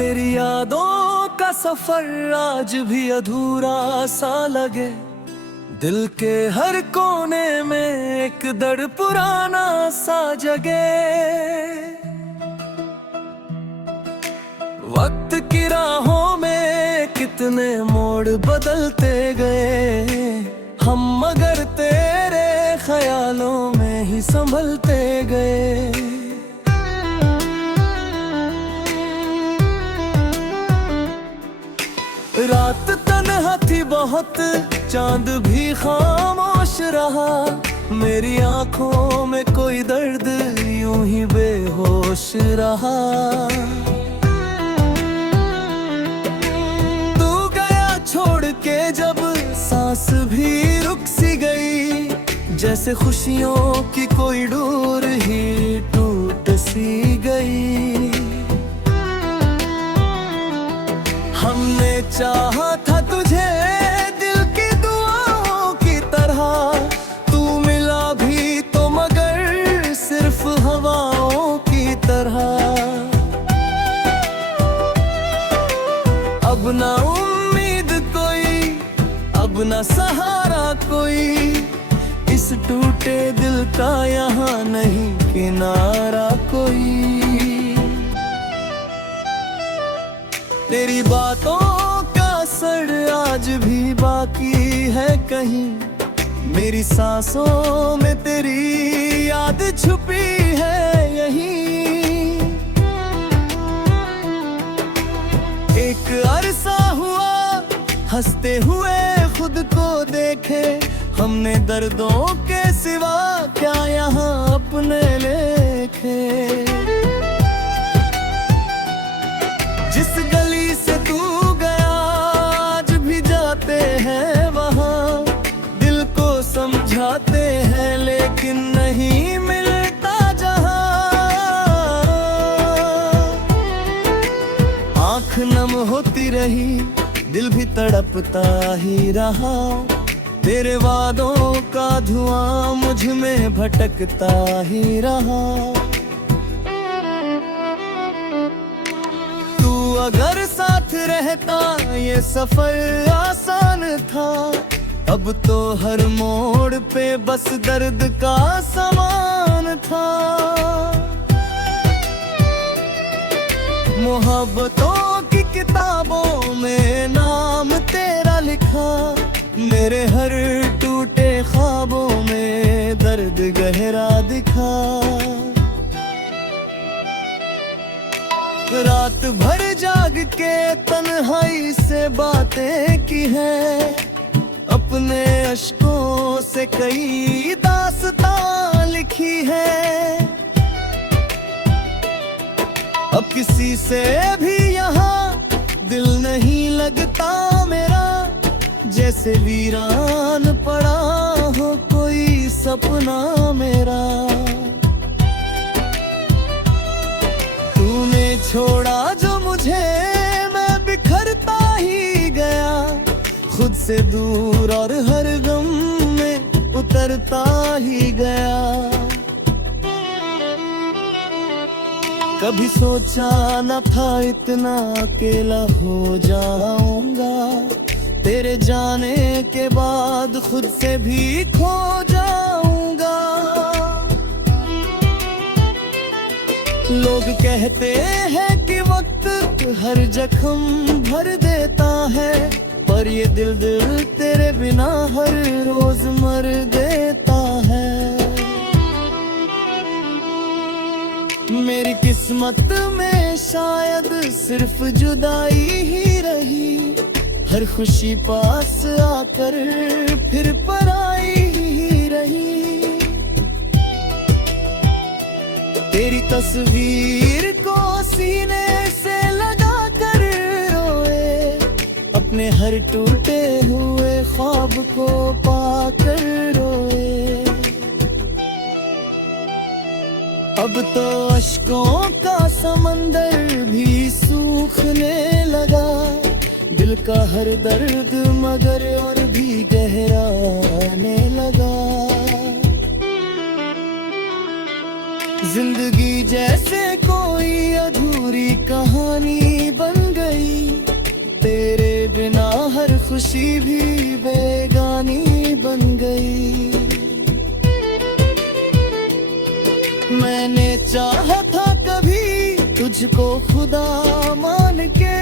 तेरी यादों का सफर आज भी अधूरा सा लगे। दिल के हर कोने में एक दर्द पुराना सा जगे। वक्त की राहों में कितने मोड़ बदलते गए हम, मगर तेरे ख्यालों में ही संभलते गए। रात तन्हा थी बहुत, चांद भी खामोश रहा। मेरी आंखों में कोई दर्द यूं ही बेहोश रहा। तू गया छोड़ के जब सांस भी रुक सी गई, जैसे खुशियों की कोई डोर ही टूट सी गई। हमने चाहा था तुझे दिल की दुआओं की तरह, तू मिला भी तो मगर सिर्फ हवाओं की तरह। अब ना उम्मीद कोई, अब ना सहारा कोई, इस टूटे दिल का यहाँ नहीं किनारा कोई। तेरी बातों का असर आज भी बाकी है कहीं, मेरी सांसों में तेरी याद छुपी है यहीं। एक अरसा हुआ हंसते हुए खुद को देखे, हमने दर्दों के सिवा क्या यहाँ अपने लेखे। जिस गली से तू गया आज भी जाते हैं वहाँ, दिल को समझाते हैं लेकिन नहीं मिलता जहाँ। आँख नम होती रही, दिल भी तड़पता ही रहा। तेरे वादों का धुआं मुझ में भटकता ही रहा। अगर साथ रहता ये सफर आसान था, अब तो हर मोड़ पे बस दर्द का सामान था। मोहब्बतों की किताबों में नाम तेरा लिखा, मेरे हर टूटे ख्वाबों में दर्द गहरा दिखा। रात भर जाग के तन्हाई से बातें की है, अपने अश्कों से कई दास्तां लिखी है। अब किसी से भी यहाँ दिल नहीं लगता मेरा, जैसे वीरान पड़ा हो कोई सपना मेरा। छोड़ा जो मुझे मैं बिखरता ही गया, खुद से दूर और हर गम में उतरता ही गया। कभी सोचा न था इतना अकेला हो जाऊंगा, तेरे जाने के बाद खुद से भी खो जाऊंगा। लोग कहते हैं कि वक्त हर जख्म भर देता है, पर ये दिल तेरे बिना हर रोज मर देता है। मेरी किस्मत में शायद सिर्फ जुदाई ही रही, हर खुशी पास आकर फिर पराई ही रही। तेरी तस्वीर को सीने से लगा कर रोए, अपने हर टूटे हुए ख्वाब को पाकर रोए। अब तो अश्कों का समंदर भी सूखने लगा, दिल का हर दर्द मगर और भी गहराने लगा। जिंदगी जैसे कोई अधूरी कहानी बन गई, तेरे बिना हर खुशी भी बेगानी बन गई। मैंने चाहा था कभी तुझको खुदा मान के,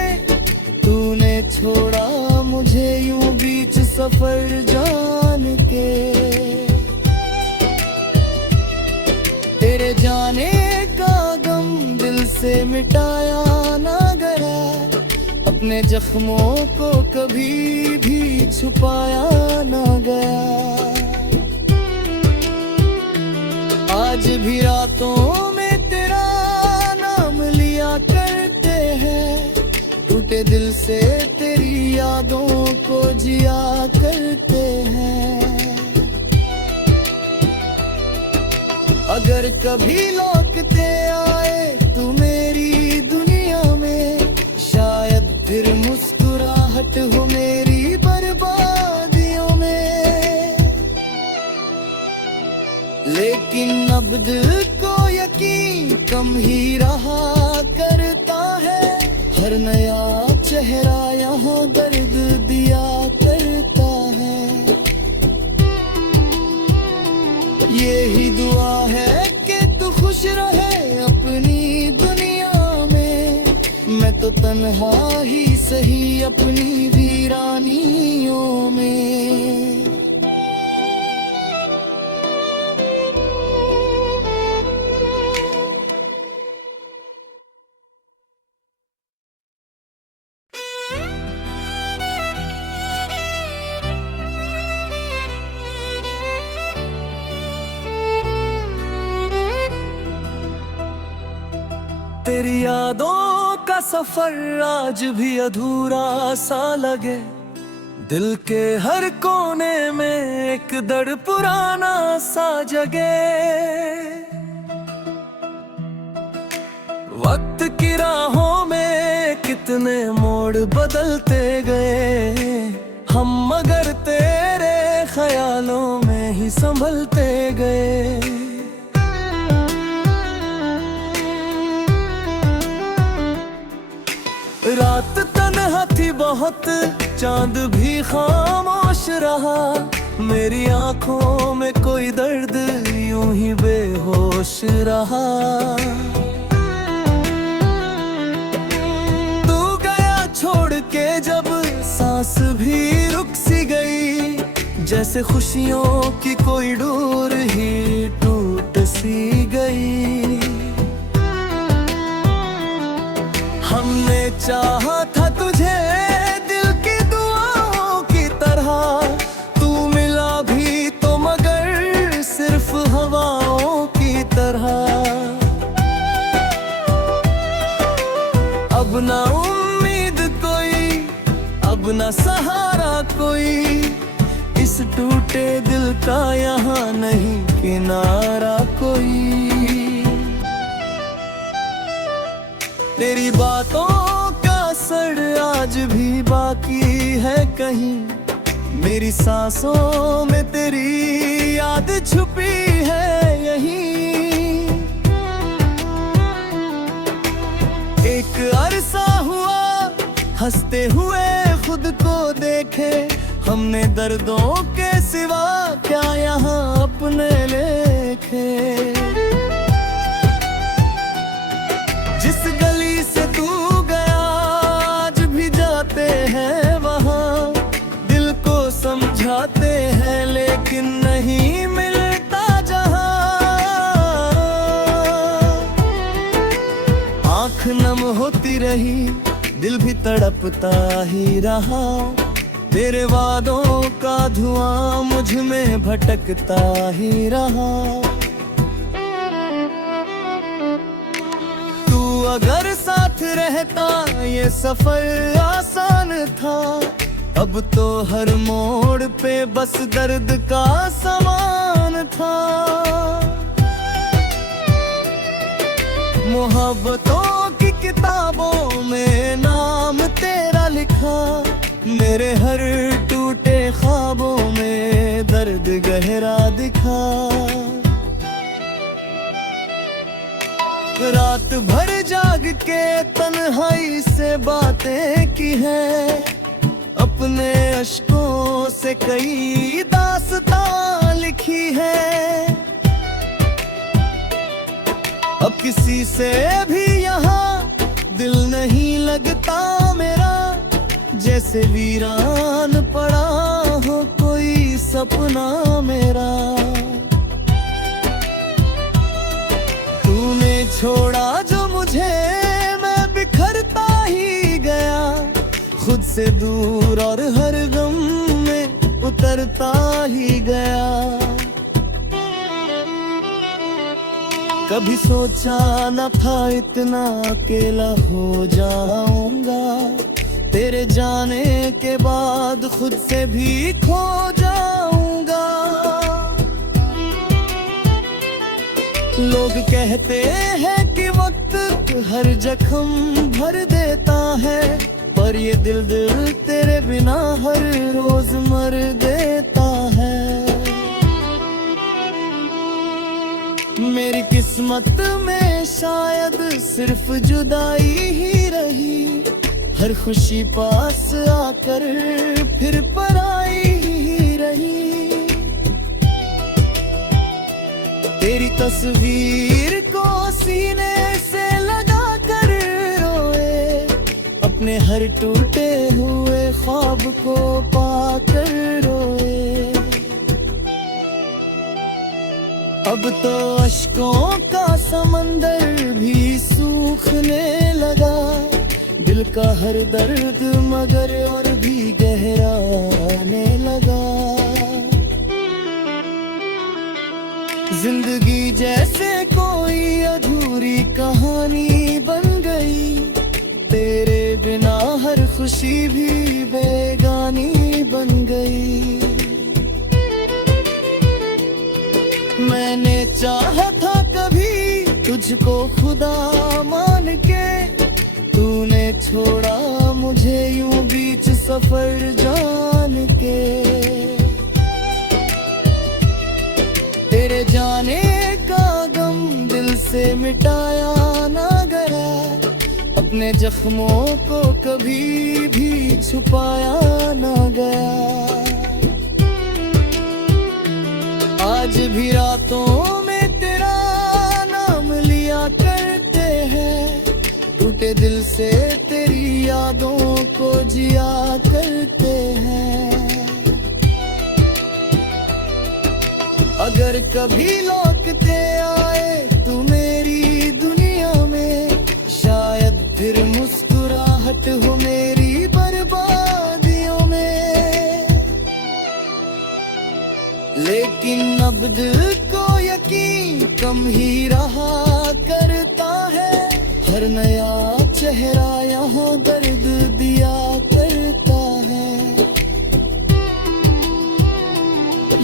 तूने छोड़ा मुझे यूं बीच सफर जान के। तेरे जाने का गम दिल से मिटाया ना गया, अपने जख्मों को कभी भी छुपाया ना गया। आज भी रातों में तेरा नाम लिया करते हैं, टूटे दिल से तेरी यादों को जिया करते हैं। अगर कभी लौटते आए तू मेरी दुनिया में, शायद फिर मुस्कुराहट हो मेरी बर्बादियों में। लेकिन अब दिल को यकीन कम ही रहा करता है, हर नया चेहरा यहाँ दर्द दिया करता है। यही दुआ है कि तू खुश रहे अपनी दुनिया में, मैं तो तन्हा ही सही अपनी वीरानियों में। तेरी यादों का सफर आज भी अधूरा सा लगे, दिल के हर कोने में एक दर्द पुराना सा जगे। वक्त की राहों में कितने मोड़ बदलते गए, हम मगर तेरे ख्यालों में ही संभलते गए। रात तन्हा थी बहुत, चांद भी खामोश रहा, मेरी आंखों में कोई दर्द यूं ही बेहोश रहा। तू गया छोड़ के जब सांस भी रुक सी गई, जैसे खुशियों की कोई डोर ही टूट सी गई। हमने चाहा था तुझे दिल की दुआओं की तरह, तू मिला भी तो मगर सिर्फ हवाओं की तरह। अब ना उम्मीद कोई, अब ना सहारा कोई, इस टूटे दिल का यहाँ नहीं किनारा कोई। तेरी बातों का असर आज भी बाकी है कहीं, मेरी सांसों में तेरी याद छुपी है यहीं। एक अरसा हुआ हंसते हुए खुद को देखे, हमने दर्दों के सिवा क्या यहाँ अपने लेखे। जिस गली से तू गया आज भी जाते हैं वहाँ, दिल को समझाते हैं लेकिन नहीं मिलता जहाँ। आँख नम होती रही, दिल भी तड़पता ही रहा, तेरे वादों का धुआं मुझ में भटकता ही रहा। अगर साथ रहता ये सफर आसान था, अब तो हर मोड़ पे बस दर्द का सामान था। मोहब्बतों की किताबों में नाम तेरा लिखा, मेरे हर टूटे ख्वाबों में दर्द गहरा दिखा। भर जाग के तन्हाई से बातें की है, अपने अश्कों से कई दास्तां लिखी है। अब किसी से भी यहाँ दिल नहीं लगता मेरा, जैसे वीरान पड़ा हो कोई सपना मेरा। तूने छोड़ा जो मुझे, मैं बिखरता ही गया, खुद से दूर और हर गम में उतरता ही गया। कभी सोचा न था इतना अकेला हो जाऊंगा, तेरे जाने के बाद खुद से भी खो जाऊंगा। लोग कहते हैं कि वक्त हर जख्म भर देता है, पर ये दिल तेरे बिना हर रोज मर देता है। मेरी किस्मत में शायद सिर्फ जुदाई ही रही, हर खुशी पास आकर फिर पराई ही रही। तेरी तस्वीर को सीने से लगा कर रोए, अपने हर टूटे हुए ख्वाब को पाकर रोए। अब तो अश्कों का समंदर भी सूखने लगा, दिल का हर दर्द मगर और भी गहरा आने लगा। जिंदगी जैसे कोई अधूरी कहानी बन गई, तेरे बिना हर खुशी भी बेगानी बन गई। मैंने चाहा था कभी तुझको खुदा मान के, तूने छोड़ा मुझे यूं बीच सफर जान के। तेरे जाने का गम दिल से मिटाया ना गया, अपने जख्मों को कभी भी छुपाया ना गया। आज भी रातों में तेरा नाम लिया करते हैं, टूटे दिल से तेरी यादों को जिया करते हैं। अगर कभी लौटते आए तू मेरी दुनिया में, शायद फिर मुस्कुराहट हो मेरी बर्बादियों में। लेकिन अब दिल को यकीन कम ही रहा करता है, हर नया चेहरा यहाँ दर्द दिया करता है।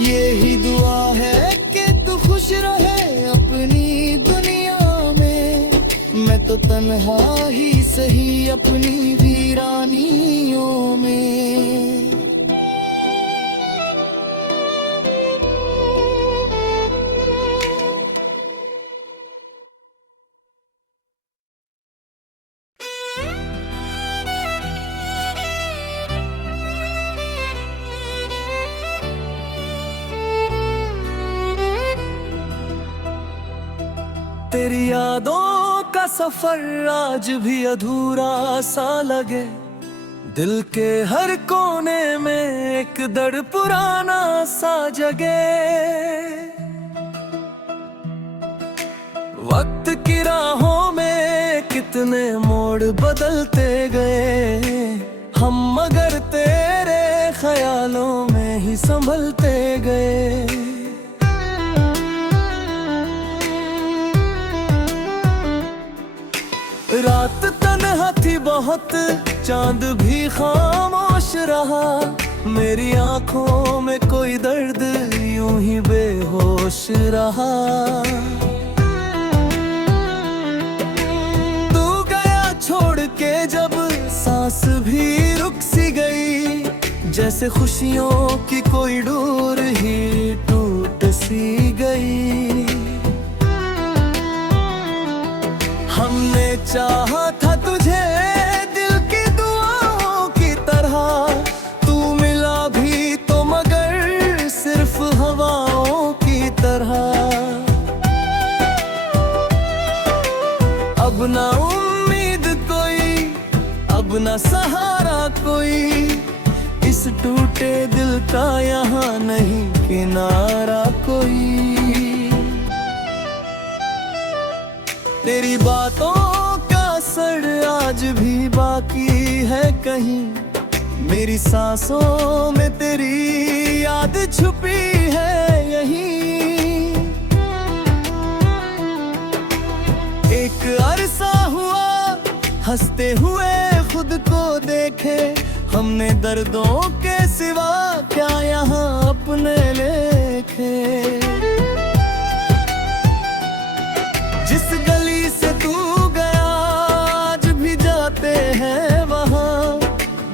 यही दुआ है कि तू खुश रहे अपनी दुनिया में, मैं तो तन्हा ही सही अपनी वीरानियों में। तेरी यादों का सफर आज भी अधूरा सा लगे, दिल के हर कोने में एक दर्द पुराना सा जगे। वक्त की राहों में कितने मोड़ बदलते गए, हम मगर तेरे ख्यालों में ही संभलते गए। रात तन्हा थी बहुत, चांद भी खामोश रहा, मेरी आंखों में कोई दर्द यूं ही बेहोश रहा। तू गया छोड़ के जब सांस भी रुक सी गई, जैसे खुशियों की कोई डोर ही टूट सी गई। हम तूने चाहा था तुझे दिल की दुआओं की तरह, तू मिला भी तो मगर सिर्फ हवाओं की तरह। अब ना उम्मीद कोई, अब ना सहारा कोई, इस टूटे दिल का यहाँ नहीं किनारा कोई। तेरी बातों का असर आज भी बाकी है कहीं, मेरी सांसों में तेरी याद छुपी है यहीं। एक अरसा हुआ हंसते हुए खुद को देखे, हमने दर्दों के सिवा क्या यहाँ अपने लेखे। जिस गली से तू गया आज भी जाते हैं वहाँ,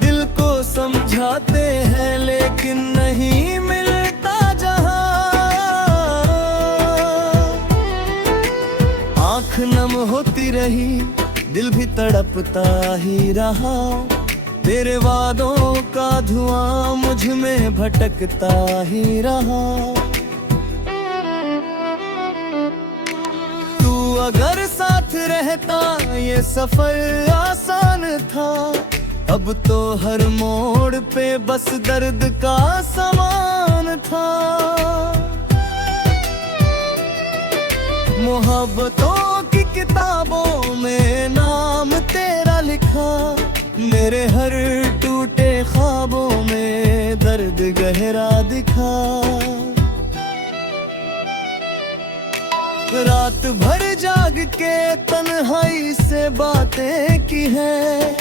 दिल को समझाते हैं लेकिन नहीं मिलता जहाँ। आँख नम होती रही, दिल भी तड़पता ही रहा, तेरे वादों का धुआं मुझ में भटकता ही रहा। तू अगर साथ रहता ये सफर आसान था, अब तो हर मोड़ पे बस दर्द का सामान था। मोहब्बतों की किताबों में नाम तेरा लिखा, मेरे हर टूटे ख्वाबों में दर्द गहरा दिखा। रात भर जाग के तन्हाई से बातें की है,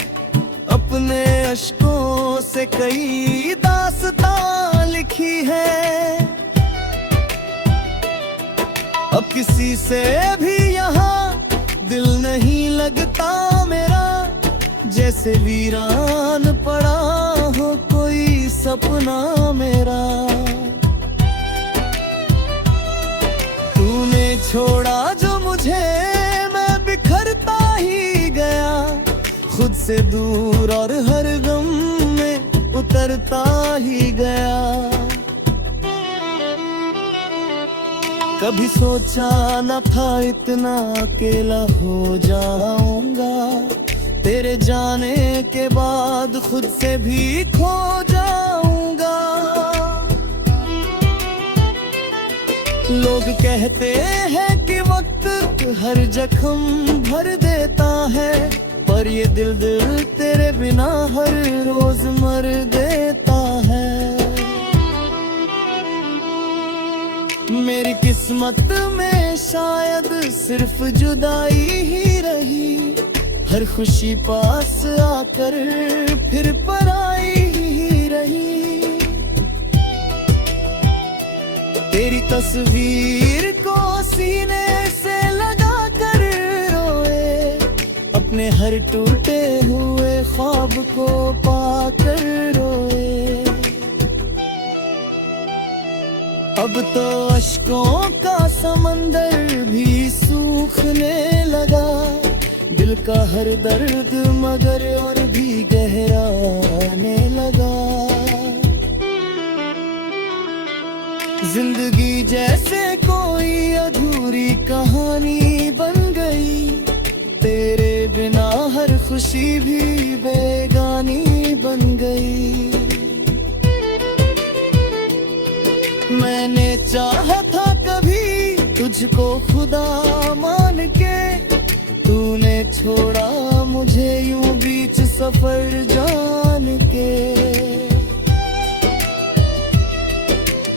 अपने अश्कों से कई दास्तां लिखी है। अब किसी से भी यहाँ दिल नहीं लगता मेरा, जैसे वीरान पड़ा हो कोई सपना मेरा। तूने छोड़ा जो मुझे मैं बिखरता ही गया, खुद से दूर और हर गम में उतरता ही गया। कभी सोचा न था इतना अकेला हो जाऊंगा, तेरे जाने के बाद खुद से भी खो जाऊंगा। लोग कहते हैं कि वक्त हर जख्म भर देता है, पर ये दिल तेरे बिना हर रोज मर देता है। मेरी किस्मत में शायद सिर्फ जुदाई ही रही, हर खुशी पास आकर फिर पराई ही रही। तेरी तस्वीर को सीने से लगा कर रोए, अपने हर टूटे हुए ख्वाब को पाकर रोए। अब तो अश्कों का समंदर भी सूखने लगा, दिल का हर दर्द मगर और भी गहराने लगा। जिंदगी जैसे कोई अधूरी कहानी बन गई, तेरे बिना हर खुशी भी बेगानी बन गई। मैंने चाहा था कभी तुझको खुदा मान के, तूने छोड़ा मुझे यूं बीच सफर जान के।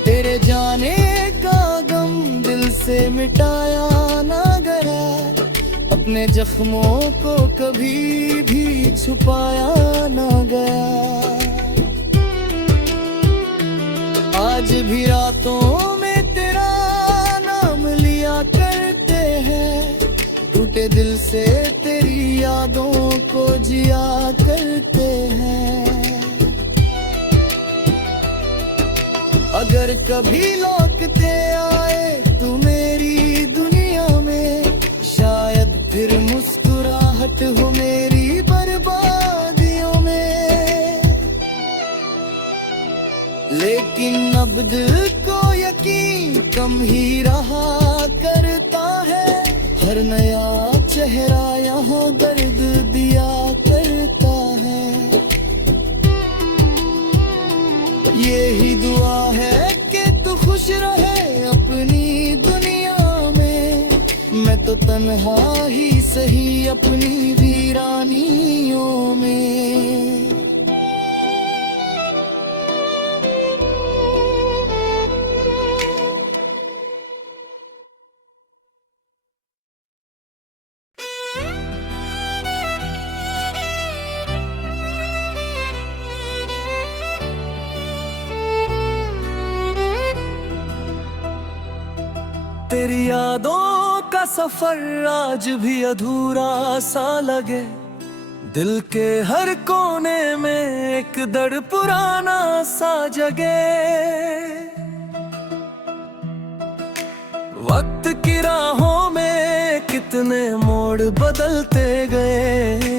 तेरे जाने का गम दिल से मिटाया ना गया, अपने जख्मों को कभी भी छुपाया ना गया। आज भी रातों में तेरा नाम लिया करते हैं, टूटे दिल से तेरी यादों को जिया करते हैं। अगर कभी लौटते आए तू मेरी दुनिया में, शायद फिर मुस्कुरा पार्ट हो मेरी बर्बादियों में। लेकिन अब दिल को यकीन कम ही रहा करता है, हर नया चेहरा यहाँ दर्द दिया करता है। यही दुआ है कि तू खुश रहे अपनी दुनिया में, मैं तो तन्हा ही सही अपनी वीरानियों में। तेरी यादों का सफर आज भी अधूरा सा लगे, दिल के हर कोने में एक दर्द पुराना सा जगे। वक्त की राहों में कितने मोड़ बदलते गए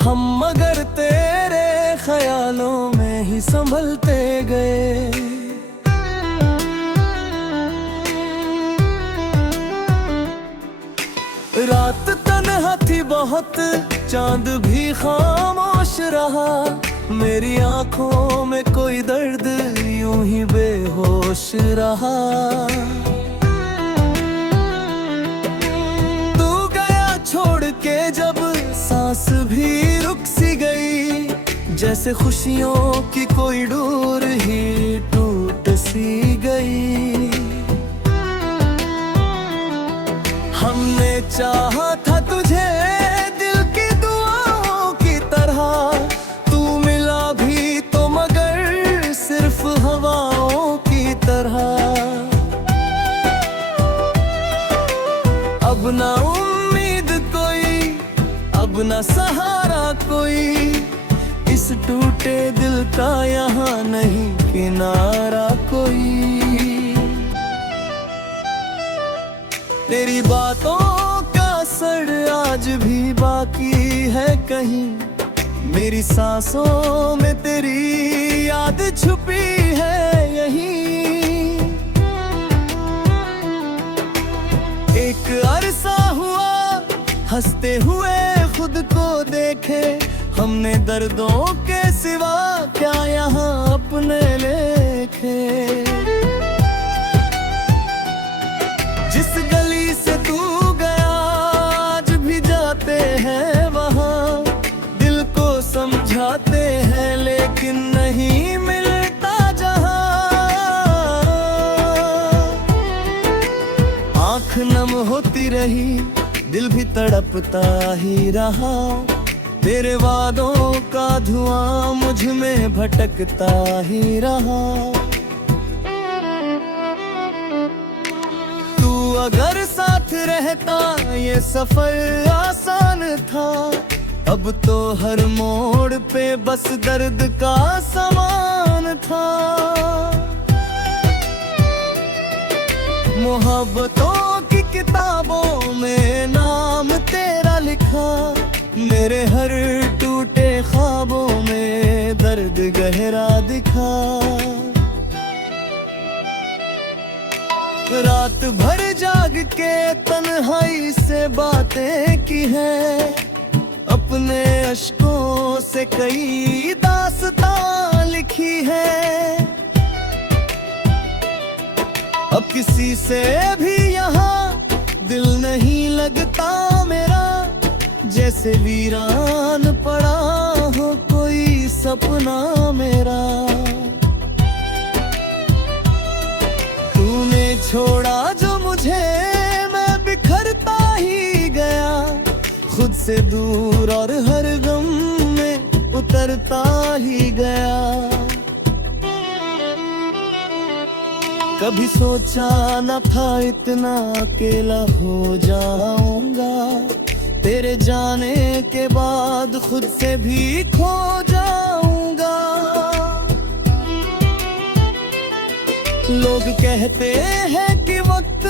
हम, मगर तेरे ख्यालों में ही संभलते गए। रात तन्हा थी बहुत, चांद भी खामोश रहा, मेरी आंखों में कोई दर्द यूं ही बेहोश रहा। तू गया छोड़ के जब सांस भी रुक सी गई, जैसे खुशियों की कोई डोर ही टूट सी गई। हमने चाहा था तुझे दिल की दुआओं की तरह, तू मिला भी तो मगर सिर्फ हवाओं की तरह। अब ना उम्मीद कोई, अब ना सहारा कोई, इस टूटे दिल का यहाँ नहीं किनारा कोई। तेरी बातों का असर आज भी बाकी है कहीं, मेरी सांसों में तेरी याद छुपी है यहीं। एक अरसा हुआ हंसते हुए खुद को देखे, हमने दर्दों के सिवा क्या यहाँ अपने लेखे। जिस गली से तू गया आज भी जाते हैं वहाँ, दिल को समझाते हैं लेकिन नहीं मिलता जहाँ। आँख नम होती रही, दिल भी तड़पता ही रहा, तेरे वादों का धुआं मुझ में भटकता ही रहा। अगर साथ रहता ये सफर आसान था, अब तो हर मोड़ पे बस दर्द का सामान था। मोहब्बतों की किताबों में नाम तेरा लिखा, मेरे हर टूटे ख्वाबों में दर्द गहरा दिखा। रात भर जाग के तन्हाई से बातें की है, अपने अश्कों से कई दास्तां लिखी है। अब किसी से भी यहाँ दिल नहीं लगता मेरा, जैसे वीरान पड़ा हो कोई सपना मेरा। छोड़ा जो मुझे मैं बिखरता ही गया, खुद से दूर और हर गम में उतरता ही गया। कभी सोचा न था इतना अकेला हो जाऊंगा, तेरे जाने के बाद खुद से भी खो जाऊंगा। लोग कहते हैं कि वक्त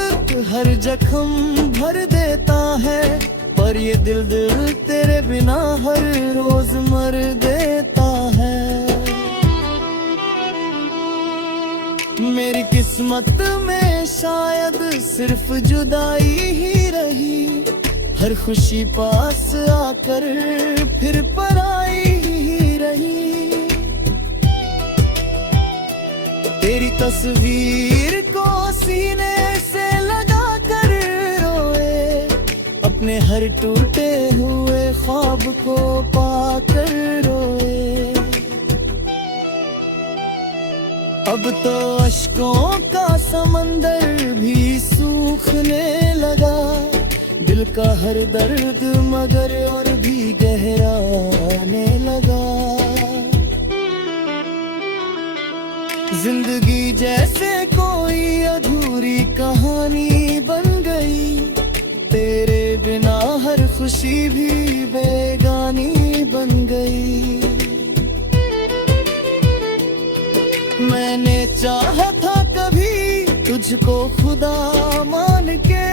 हर जख्म भर देता है, पर ये दिल तेरे बिना हर रोज मर देता है। मेरी किस्मत में शायद सिर्फ जुदाई ही रही, हर खुशी पास आकर फिर पराई ही रही। तेरी तस्वीर को सीने से लगा कर रोए, अपने हर टूटे हुए ख्वाब को पाकर रोए। अब तो अश्कों का समंदर भी सूखने लगा, दिल का हर दर्द मगर और भी गहरा आने लगा। जिंदगी जैसे कोई अधूरी कहानी बन गई, तेरे बिना हर खुशी भी बेगानी बन गई। मैंने चाहा था कभी तुझको खुदा मान के,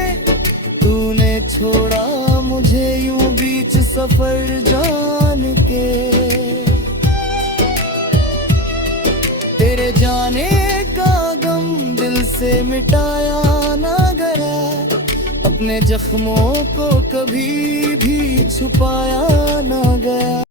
तूने छोड़ा मुझे यूं बीच सफर जान के। तेरे जाने का गम दिल से मिटाया ना गया, अपने जख्मों को कभी भी छुपाया ना गया।